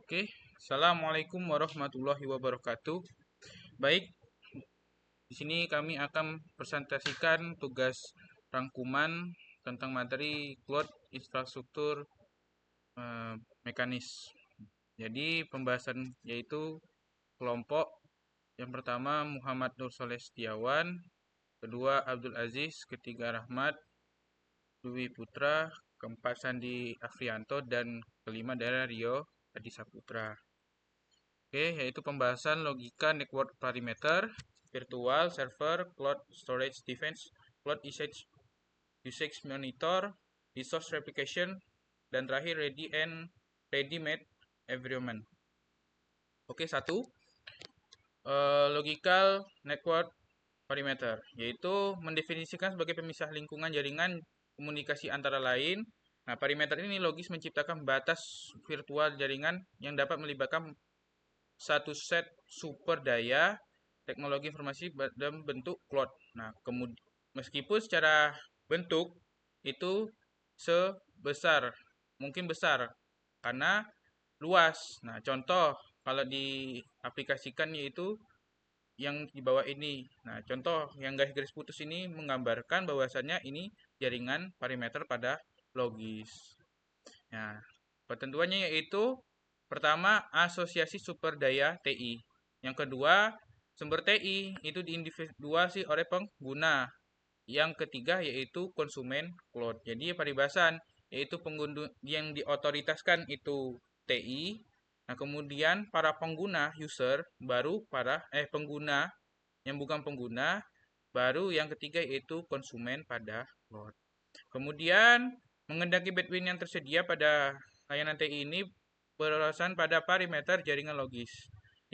Oke, Assalamualaikum warahmatullahi wabarakatuh. Baik, di sini kami akan presentasikan tugas rangkuman tentang materi cloud infrastruktur eh, mekanis. Jadi pembahasan yaitu kelompok yang pertama Muhammad Nur Soleh Setiawan, kedua Abdul Aziz, ketiga Rahmat Dwi Putra, keempat Sandi Afrianto, dan kelima daerah Rio Adi Saputra. Oke, yaitu pembahasan logika network parameter, virtual server, cloud storage defense, cloud usage monitor, resource replication, dan terakhir ready-made environment. Oke, satu, logical network parameter, yaitu mendefinisikan sebagai pemisah lingkungan jaringan komunikasi antara lain. Nah, parameter ini logis menciptakan batas virtual jaringan yang dapat melibatkan satu set super daya teknologi informasi dalam bentuk cloud. Nah, kemudian meskipun secara bentuk itu sebesar mungkin besar karena luas. Nah, contoh kalau diaplikasikan yaitu yang di bawah ini. Nah, contoh yang garis-garis putus ini menggambarkan bahwasannya ini jaringan parameter pada logis. Nah, ketentuannya yaitu pertama asosiasi sumber daya TI. Yang kedua, sumber TI itu diindividuasi oleh pengguna. Yang ketiga yaitu konsumen cloud. Jadi paribasan yaitu pengguna yang diotoritaskan itu TI. Nah, kemudian para pengguna user baru para pengguna yang bukan pengguna baru yang ketiga yaitu konsumen pada cloud. Kemudian mengendaki bandwidth yang tersedia pada layanan TI ini beralasan pada parameter jaringan logis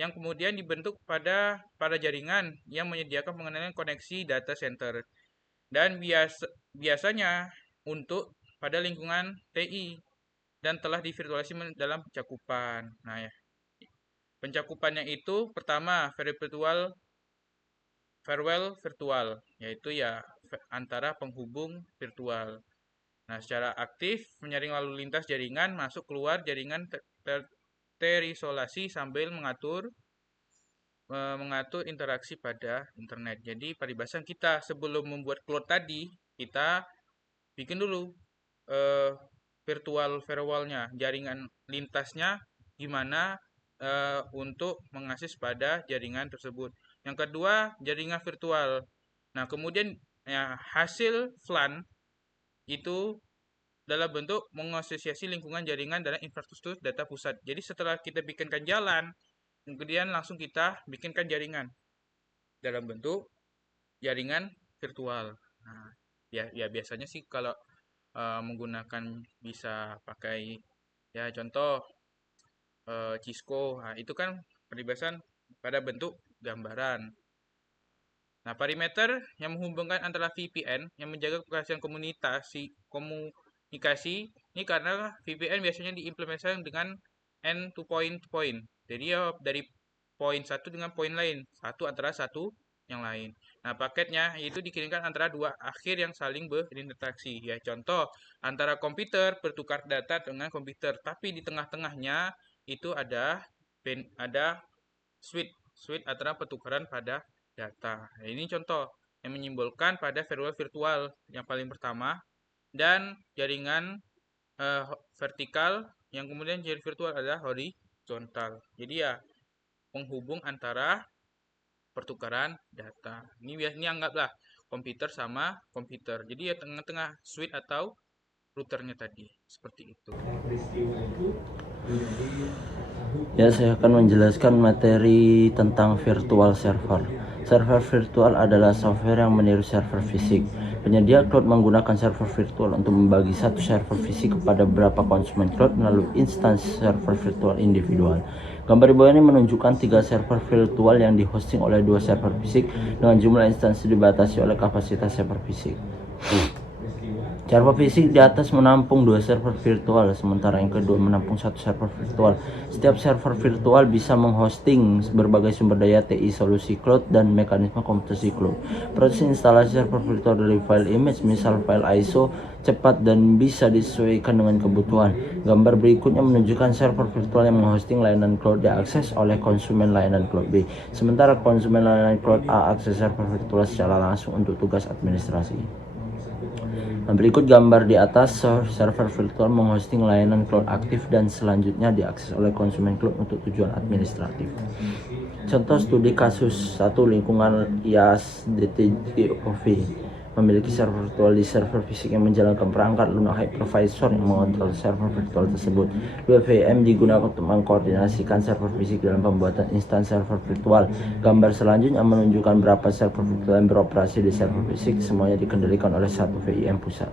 yang kemudian dibentuk pada jaringan yang menyediakan pengenalan koneksi data center dan biasanya untuk pada lingkungan TI dan telah divirtualisasi dalam pencakupan. Nah, ya. Pencakupannya itu pertama firewall virtual, yaitu ya antara penghubung virtual. Nah, secara aktif menyaring lalu lintas jaringan masuk keluar jaringan terisolasi sambil mengatur interaksi pada internet. Jadi paribasan kita sebelum membuat cloud tadi, kita bikin dulu virtual firewall-nya, jaringan lintasnya gimana untuk mengakses pada jaringan tersebut. Yang kedua, jaringan virtual. Nah, kemudian ya, hasil VLAN itu dalam bentuk mengasosiasi lingkungan jaringan dan infrastruktur data pusat. Jadi setelah kita bikinkan jalan, kemudian langsung kita bikinkan jaringan dalam bentuk jaringan virtual. Nah, ya biasanya sih kalau menggunakan bisa pakai ya contoh Cisco. Nah, itu kan peribasan pada bentuk gambaran. Nah, parameter yang menghubungkan antara VPN yang menjaga keberhasilan komunikasi ini karena VPN biasanya diimplementasikan dengan end to point to point. Jadi ya dari poin satu dengan poin lain, satu antara satu yang lain. Nah, paketnya itu dikirimkan antara dua akhir yang saling berinteraksi. Ya, contoh antara komputer bertukar data dengan komputer, tapi di tengah-tengahnya itu ada switch antara pertukaran pada data. Nah, ini contoh yang menyimbolkan pada firewall virtual yang paling pertama dan jaringan vertikal yang kemudian jaringan virtual adalah horizontal. Jadi ya penghubung antara pertukaran data. Ini anggaplah komputer sama komputer. Jadi ya tengah-tengah switch atau routernya tadi seperti itu. Ya, saya akan menjelaskan materi tentang virtual server. Server virtual adalah software yang meniru server fisik. Penyedia cloud menggunakan server virtual untuk membagi satu server fisik kepada beberapa konsumen cloud melalui instansi server virtual individual. Gambar di bawah ini menunjukkan 3 server virtual yang dihosting oleh 2 server fisik dengan jumlah instansi dibatasi oleh kapasitas server fisik. Server fisik di atas menampung 2 server virtual, sementara yang kedua menampung 1 server virtual. Setiap server virtual bisa menghosting berbagai sumber daya TI solusi cloud dan mekanisme komputasi cloud. Proses instalasi server virtual dari file image, misal file ISO, cepat dan bisa disesuaikan dengan kebutuhan. Gambar berikutnya menunjukkan server virtual yang menghosting layanan cloud diakses oleh konsumen layanan cloud B, sementara konsumen layanan cloud A akses server virtual secara langsung untuk tugas administrasi. Nah, berikut gambar di atas server virtual menghosting layanan cloud aktif dan selanjutnya diakses oleh konsumen cloud untuk tujuan administratif. Contoh studi kasus 1, lingkungan IaaS DTGOV memiliki server virtual di server fisik yang menjalankan perangkat Luna Hypervisor yang mengontrol server virtual tersebut. 2 VM digunakan untuk mengkoordinasikan server fisik dalam pembuatan instansi server virtual. Gambar selanjutnya menunjukkan berapa server virtual yang beroperasi di server fisik, semuanya dikendalikan oleh satu VIM pusat.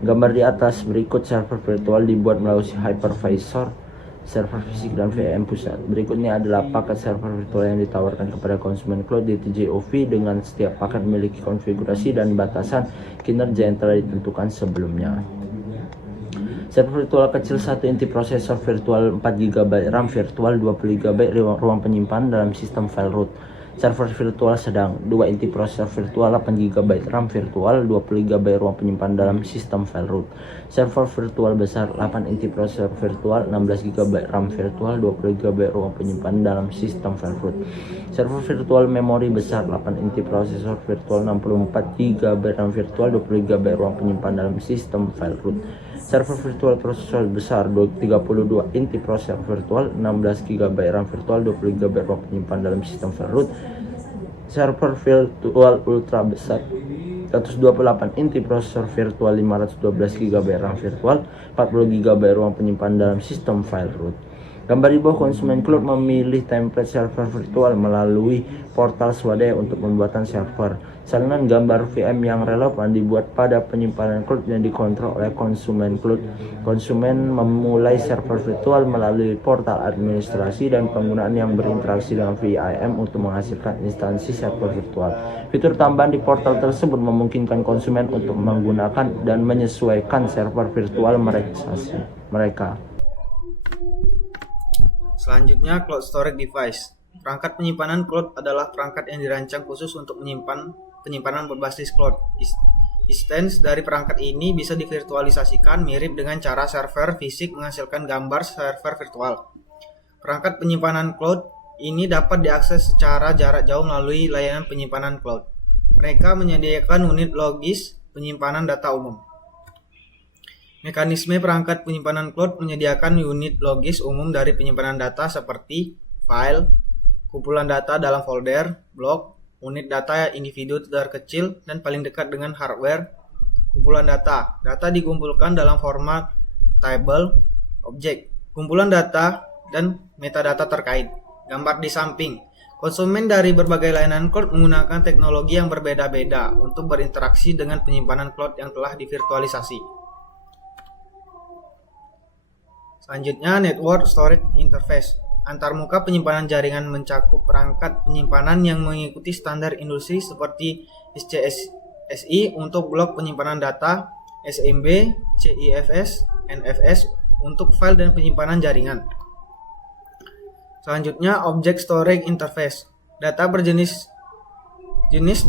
Gambar di atas berikut server virtual dibuat melalui hypervisor, server fisik dan VM pusat. Berikutnya adalah paket server virtual yang ditawarkan kepada konsumen cloud di TJOV dengan setiap paket memiliki konfigurasi dan batasan kinerja yang telah ditentukan sebelumnya. Server virtual kecil 1 inti prosesor virtual 4 GB RAM virtual 20 GB ruang penyimpanan dalam sistem file root. Server virtual sedang 2 inti prosesor virtual 8 GB RAM virtual 20 GB ruang penyimpanan dalam sistem file root. Server virtual besar 8 inti prosesor virtual 16 GB RAM virtual 20 GB ruang penyimpanan dalam sistem file root. Server virtual memori besar 8 inti prosesor virtual 64 GB RAM virtual 20 GB ruang penyimpanan dalam sistem file root. Server virtual prosesor besar 32 inti prosesor virtual 16 GB RAM virtual 20 GB ruang penyimpanan dalam sistem file root. Server virtual ultra besar 128 inti prosesor virtual 512 GB RAM virtual 40 GB ruang penyimpanan dalam sistem file root. Gambar di bawah konsumen cloud memilih template server virtual melalui portal swadaya untuk pembuatan server. Salinan gambar VM yang relevan dibuat pada penyimpanan cloud yang dikontrol oleh konsumen cloud. Konsumen memulai server virtual melalui portal administrasi dan penggunaan yang berinteraksi dengan VIM untuk menghasilkan instansi server virtual. Fitur tambahan di portal tersebut memungkinkan konsumen untuk menggunakan dan menyesuaikan server virtual mereka. Selanjutnya, cloud storage device. Perangkat penyimpanan cloud adalah perangkat yang dirancang khusus untuk menyimpan penyimpanan berbasis cloud. Instance dari perangkat ini bisa divirtualisasikan mirip dengan cara server fisik menghasilkan gambar server virtual. Perangkat penyimpanan cloud ini dapat diakses secara jarak jauh melalui layanan penyimpanan cloud. Mereka menyediakan unit logis penyimpanan data umum. Mekanisme perangkat penyimpanan cloud menyediakan unit logis umum dari penyimpanan data seperti file, kumpulan data dalam folder, blok, unit data individu terkecil dan paling dekat dengan hardware, kumpulan data. Data dikumpulkan dalam format table, objek, kumpulan data, dan metadata terkait. Gambar di samping. Konsumen dari berbagai layanan cloud menggunakan teknologi yang berbeda-beda untuk berinteraksi dengan penyimpanan cloud yang telah divirtualisasi. Selanjutnya, network storage interface. Antarmuka penyimpanan jaringan mencakup perangkat penyimpanan yang mengikuti standar industri seperti SCSI untuk blok penyimpanan data, SMB, CIFS, NFS untuk file dan penyimpanan jaringan. Selanjutnya, object storage interface. Data berjenis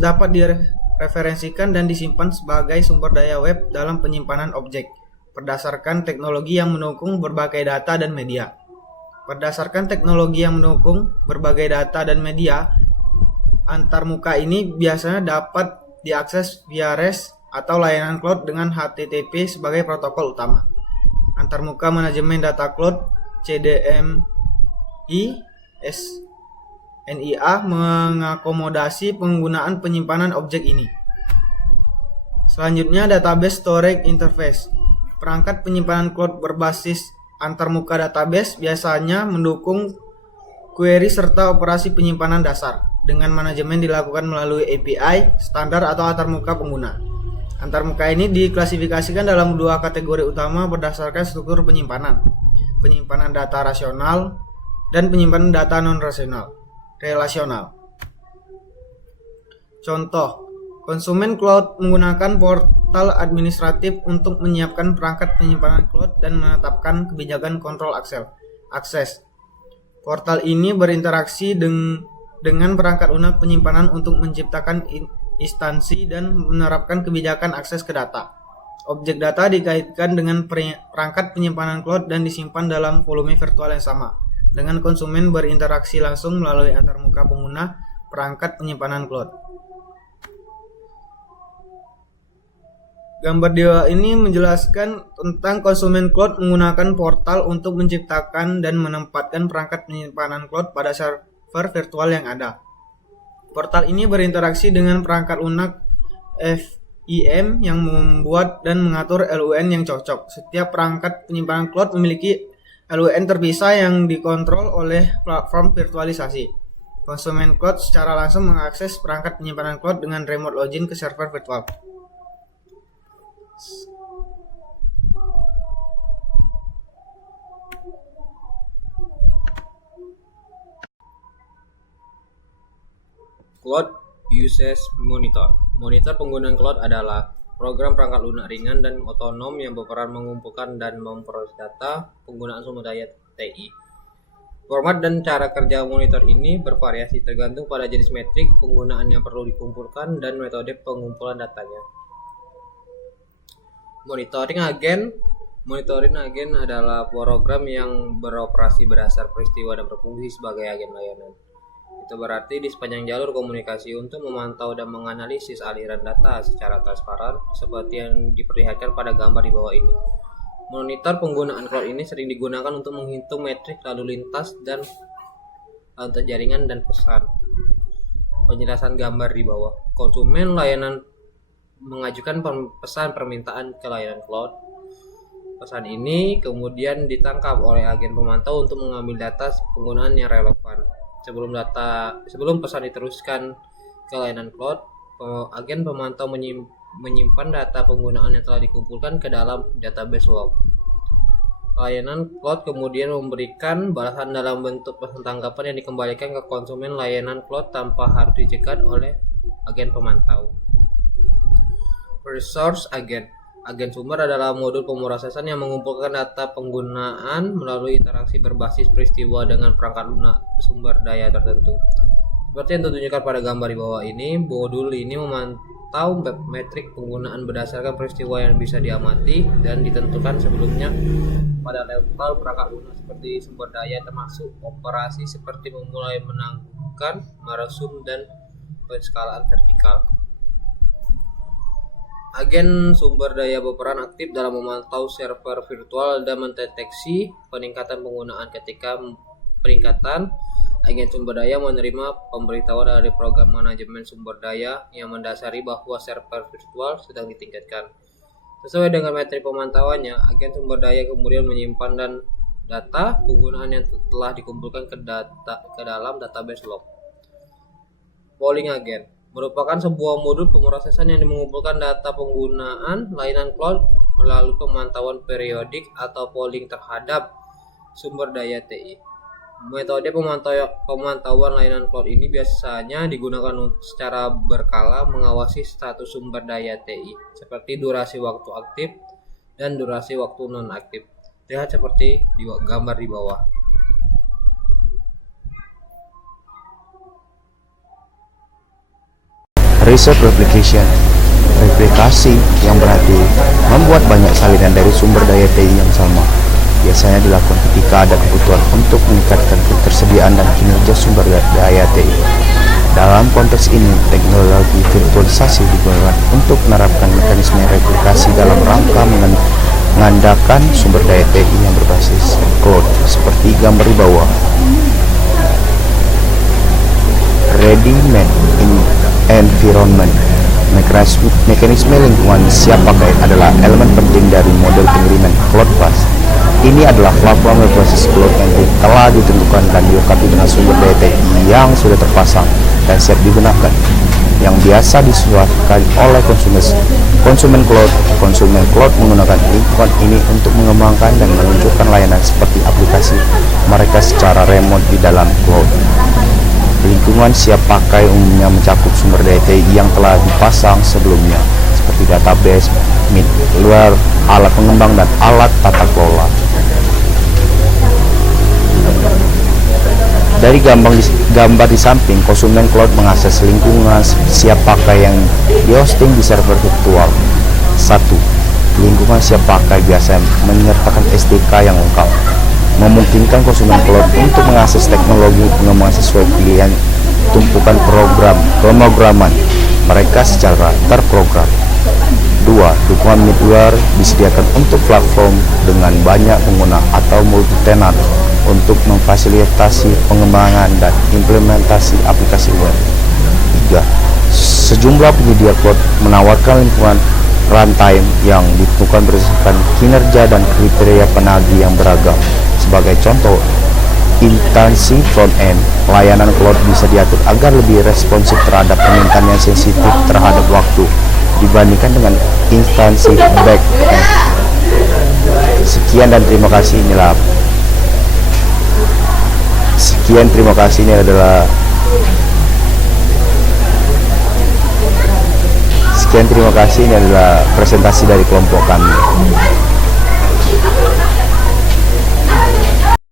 dapat direferensikan dan disimpan sebagai sumber daya web dalam penyimpanan objek berdasarkan teknologi yang mendukung berbagai data dan media. Berdasarkan teknologi yang mendukung berbagai data dan media, antarmuka ini biasanya dapat diakses via REST atau layanan cloud dengan HTTP sebagai protokol utama. Antarmuka manajemen data cloud CDMI SNIA mengakomodasi penggunaan penyimpanan objek ini. Selanjutnya, database storage interface. Perangkat penyimpanan cloud berbasis antarmuka database biasanya mendukung query serta operasi penyimpanan dasar dengan manajemen dilakukan melalui API, standar atau antarmuka pengguna. Antarmuka ini diklasifikasikan dalam dua kategori utama berdasarkan struktur penyimpanan. Penyimpanan data rasional dan penyimpanan data non-relasional. Contoh, Konsumen cloud menggunakan portal administratif untuk menyiapkan perangkat penyimpanan cloud dan menetapkan kebijakan kontrol akses. Portal ini berinteraksi dengan perangkat lunak penyimpanan untuk menciptakan instansi dan menerapkan kebijakan akses ke data. Objek data dikaitkan dengan perangkat penyimpanan cloud dan disimpan dalam volume virtual yang sama, dengan konsumen berinteraksi langsung melalui antarmuka pengguna perangkat penyimpanan cloud. Gambar di bawah ini menjelaskan tentang konsumen cloud menggunakan portal untuk menciptakan dan menempatkan perangkat penyimpanan cloud pada server virtual yang ada. Portal ini berinteraksi dengan perangkat lunak FIM yang membuat dan mengatur LUN yang cocok. Setiap perangkat penyimpanan cloud memiliki LUN terpisah yang dikontrol oleh platform virtualisasi. Konsumen cloud secara langsung mengakses perangkat penyimpanan cloud dengan remote login ke server virtual. Cloud Usage Monitor. Monitor penggunaan cloud adalah program perangkat lunak ringan dan otonom yang berperan mengumpulkan dan memproses data penggunaan sumber daya TI. Format dan cara kerja monitor ini bervariasi tergantung pada jenis metrik penggunaan yang perlu dikumpulkan dan metode pengumpulan datanya. Monitoring agen adalah program yang beroperasi berdasar peristiwa dan berfungsi sebagai agen layanan. Itu berarti di sepanjang jalur komunikasi untuk memantau dan menganalisis aliran data secara transparan seperti yang diperlihatkan pada gambar di bawah ini. Monitor penggunaan cloud ini sering digunakan untuk menghitung metrik lalu lintas dan jaringan dan pesan. Penjelasan gambar di bawah. Konsumen layanan mengajukan pesan permintaan ke layanan cloud. Pesan ini kemudian ditangkap oleh agen pemantau untuk mengambil data penggunaan yang relevan. Sebelum pesan diteruskan ke layanan cloud, agen pemantau menyimpan data penggunaan yang telah dikumpulkan ke dalam database log. Layanan cloud kemudian memberikan balasan dalam bentuk pesan tanggapan yang dikembalikan ke konsumen layanan cloud tanpa harus dicegat oleh agen pemantau. Resource Agen sumber adalah modul pemrosesan yang mengumpulkan data penggunaan melalui interaksi berbasis peristiwa dengan perangkat lunak sumber daya tertentu. Seperti yang ditunjukkan pada gambar di bawah ini, modul ini memantau metrik penggunaan berdasarkan peristiwa yang bisa diamati dan ditentukan sebelumnya pada level perangkat lunak seperti sumber daya, termasuk operasi seperti memulai menangguhkan, meresum, dan penskalaan vertikal. Agen sumber daya berperan aktif dalam memantau server virtual dan mendeteksi peningkatan penggunaan. Ketika peningkatan, agen sumber daya menerima pemberitahuan dari program manajemen sumber daya yang mendasari bahwa server virtual sedang ditingkatkan. Sesuai dengan metrik pemantauannya, agen sumber daya kemudian menyimpan dan data penggunaan yang telah dikumpulkan ke dalam database log. Polling Agen merupakan sebuah modul pemrosesan yang mengumpulkan data penggunaan layanan cloud melalui pemantauan periodik atau polling terhadap sumber daya TI. Metode pemantauan layanan cloud ini biasanya digunakan secara berkala mengawasi status sumber daya TI, seperti durasi waktu aktif dan durasi waktu non-aktif. Lihat seperti di gambar di bawah. Research Replication. Replikasi yang berarti membuat banyak salinan dari sumber daya TI yang sama. Biasanya dilakukan ketika ada kebutuhan untuk meningkatkan ketersediaan dan kinerja sumber daya TI. Dalam konteks ini, teknologi virtualisasi digunakan untuk menerapkan mekanisme replikasi dalam rangka mengandalkan sumber daya TI yang berbasis cloud, seperti gambar di bawah. Ready-made environment. Mekanisme lingkungan siap pakai adalah elemen penting dari model pengiriman cloud bus. Ini adalah platform berbasis cloud yang telah ditentukan dan dilengkapi dengan sumber daya TI yang sudah terpasang dan siap digunakan, yang biasa disesuaikan oleh konsumen cloud. Konsumen cloud menggunakan lingkungan ini untuk mengembangkan dan meluncurkan layanan seperti aplikasi mereka secara remote di dalam cloud. Lingkungan siap pakai umumnya mencakup sumber daya TI yang telah dipasang sebelumnya, seperti database, middleware, alat pengembang, dan alat tata kelola. Dari gambar di samping, konsumen cloud mengakses lingkungan siap pakai yang dihosting di server virtual. 1. Lingkungan siap pakai biasa menyertakan SDK yang lengkap, memungkinkan konsumen cloud untuk mengakses teknologi pengembangan sesuai pilihan tumpukan pemrograman mereka secara terprogram. 2. Dukungan middleware disediakan untuk platform dengan banyak pengguna atau multi-tenant untuk memfasilitasi pengembangan dan implementasi aplikasi web. 3. Sejumlah penyedia cloud menawarkan lingkungan runtime yang ditentukan berdasarkan kinerja dan kriteria penagih yang beragam. Sebagai contoh, instansi front-end layanan cloud bisa diatur agar lebih responsif terhadap permintaan yang sensitif terhadap waktu dibandingkan dengan instansi back-end. Sekian terima kasih. Ini adalah presentasi dari kelompok kami.